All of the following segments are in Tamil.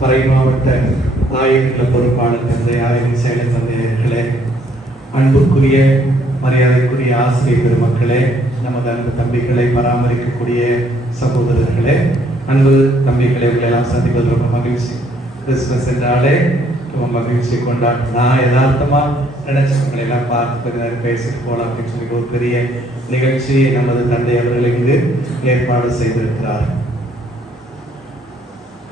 பறை மாவட்ட ஆயர்கள பொறுப்பாளர் தந்தை ஆயரின் செயல தந்தையர்களே, அன்புக்குரிய மரியாதைக்குரிய ஆசிரியர் பெருமக்களே, நமது அன்பு தம்பிகளை பராமரிக்கக்கூடிய சகோதரர்களே, அன்பு தம்பிகளை எல்லாம் சந்திப்பது ரொம்ப மகிழ்ச்சி. கிறிஸ்துமஸ் என்றாலே ரொம்ப மகிழ்ச்சி கொண்டாட்டம். நான் யதார்த்தமா நினைச்சவங்களை எல்லாம் பார்த்து பேசிட்டு போலாம் அப்படின்னு சொல்லி ஒரு பெரிய நிகழ்ச்சியை நமது தந்தை அவர்கள் இங்கு ஏற்பாடு செய்திருக்கிறார்.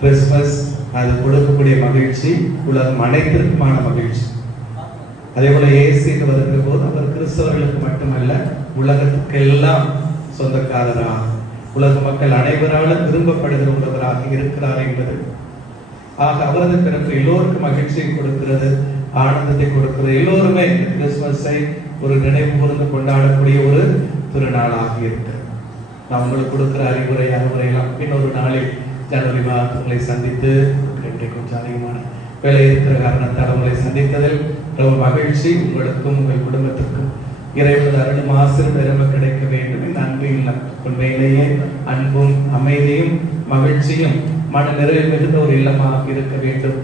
கிறிஸ்துமஸ் அது கொடுக்கக்கூடிய மகிழ்ச்சி உலகம் அனைத்திற்குமான மகிழ்ச்சி. அதே போல இயேசு வருகிற போது அவர் கிறிஸ்தவர்களுக்கு மட்டுமல்ல உலகத்துக்கெல்லாம் சொந்தக்காரராக, உலக மக்கள் அனைவராலும் விரும்பப்படுகிற உள்ளவராக இருக்கிறார் என்பது. ஆக அவரது பிறப்பு எல்லோருக்கும் மகிழ்ச்சியை கொடுக்கிறது, ஆனந்தத்தை கொடுக்கிறது. எல்லோருமே இந்த கிறிஸ்துமஸை ஒரு நினைவு கூர்ந்து கொண்டாடக்கூடிய ஒரு திருநாளாக இருக்கிறது. நான் உங்களுக்கு கொடுக்கிற அறிவுரையெல்லாம் இன்னொரு நாளில் ஜனவரி மாதங்களை சந்தித்து கொஞ்சம் அதிகமான வேலை இருக்கிற காரணத்தால் உங்களை சந்தித்ததில் ரொம்ப மகிழ்ச்சி. உங்களுக்கும் உங்கள் குடும்பத்திற்கும் இறைவனது அருளும் ஆசிரும் பெருமை கிடைக்க வேண்டும். இந்த அன்பின் உண்மையிலேயே அன்பும் அமைதியும் மகிழ்ச்சியும் மன நிறைவு மிகுந்த ஒரு இல்லமாக இருக்க வேண்டும்.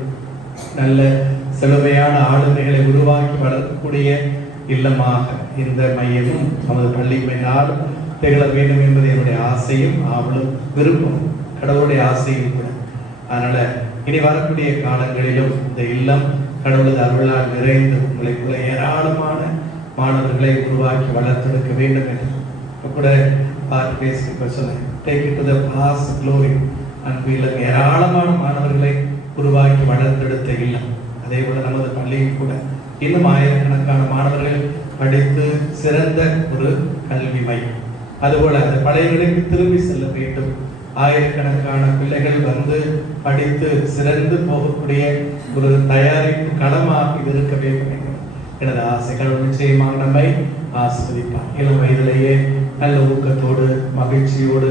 நல்ல செழுமையான ஆளுமைகளை உருவாக்கி வளர்க்கக்கூடிய இல்லமாக இந்த மையமும் நமது பள்ளிக்குமை நாளும் திகழ வேண்டும் என்பது என்னுடைய ஆசையும் ஆவலும் விருப்பம், கடவுளுடைய ஆசையும் கூட. அதனால இனி வரக்கூடிய காலங்களிலும் இந்த இல்லம் கடவுளது அருளால் நிறைந்து உங்களுக்குள்ள ஏராளமான மாணவர்களை உருவாக்கி வளர்த்தெடுக்க வேண்டும் என்று கூட பார்த்து பேசி சொன்னேன். Take it to the past glory. அன்பு இல்லம் ஏராளமான மாணவர்களை உருவாக்கி வளர்த்தெடுத்த இல்லம். அதே போல நமது பள்ளியில் கூட இன்னும் ஆயிரக்கணக்கான மாணவர்கள் படித்து சிறந்த ஒரு கல்வி மையம். அதுபோல அந்த பழைய நிலைக்கு திரும்பி செல்ல வேண்டும். ஆயிரக்கணக்கான பிள்ளைகள் வந்து படித்து சிறந்து போகக்கூடிய ஒரு தயாரிப்பு களமாக இது இருக்க வேண்டும் எனது ஆசைகள். நிச்சயமாக நம்மை ஆஸ்வதிப்பார். இளம் வயதிலேயே நல்ல ஊக்கத்தோடு மகிழ்ச்சியோடு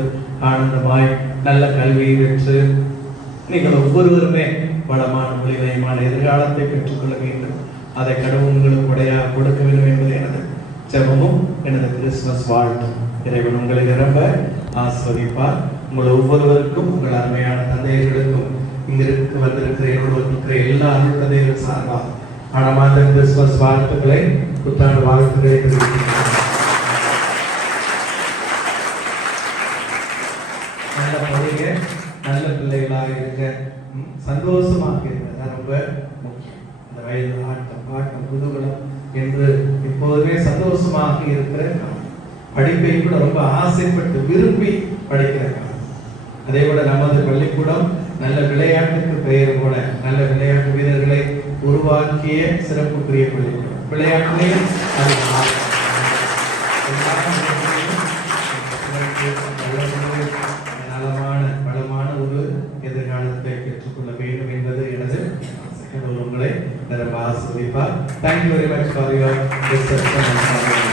ஆனந்தமாய் நல்ல கல்வியை பெற்று நீங்கள் ஒவ்வொருவருமே வளமான ஒளிமயமான எதிர்காலத்தை பெற்றுக்கொள்ள வேண்டும். அதை கடவுள் உங்களுக்கு உடையாக கொடுக்க வேண்டும் என்பது எனது ஜெபமும் எனது கிறிஸ்துமஸ் வாழ்த்தும். இறைவன் உங்களை நிரம்ப ஆஸ்வதிப்பார். உங்கள் ஒவ்வொருவருக்கும் உங்கள் அருமையான தந்தையர்களுக்கும் இங்கிருக்கு வந்திருக்கிற என்னோடு இருக்கிற எல்லா அருள் தந்தையர்கள் சார்பாக மனமார்ந்த கிறிஸ்துமஸ் வாழ்த்துக்களை, புத்தாண்டு வாழ்த்துக்களை தெரிவிக்கிறேன். நல்ல பள்ளிக நல்ல பிள்ளைகளாக இருக்க, சந்தோஷமாக இருக்க ரொம்ப முக்கியம். இந்த வயது ஆட்டம் பாட்டம் குதூகலம் என்று எப்போதுமே சந்தோஷமாக இருக்கிற படிப்பை கூட ரொம்ப ஆசைப்பட்டு விரும்பி படிக்கிற காலம். அதே போல நமது பள்ளிக்கூடம் நல்ல விளையாட்டுக்கு பெயர் போன நல்ல விளையாட்டு வீரர்களை உருவாக்கிய சிறப்புக்குரிய பள்ளிக்கூடம். விளையாட்டிலையும் அது வளமான ஒரு எதிர்காலத்தை பெற்றுக்கொள்ள வேண்டும் என்பது எனது உங்களை நிரம்ப ஆசிர்வதிப்பார். Thank you very much for your reception.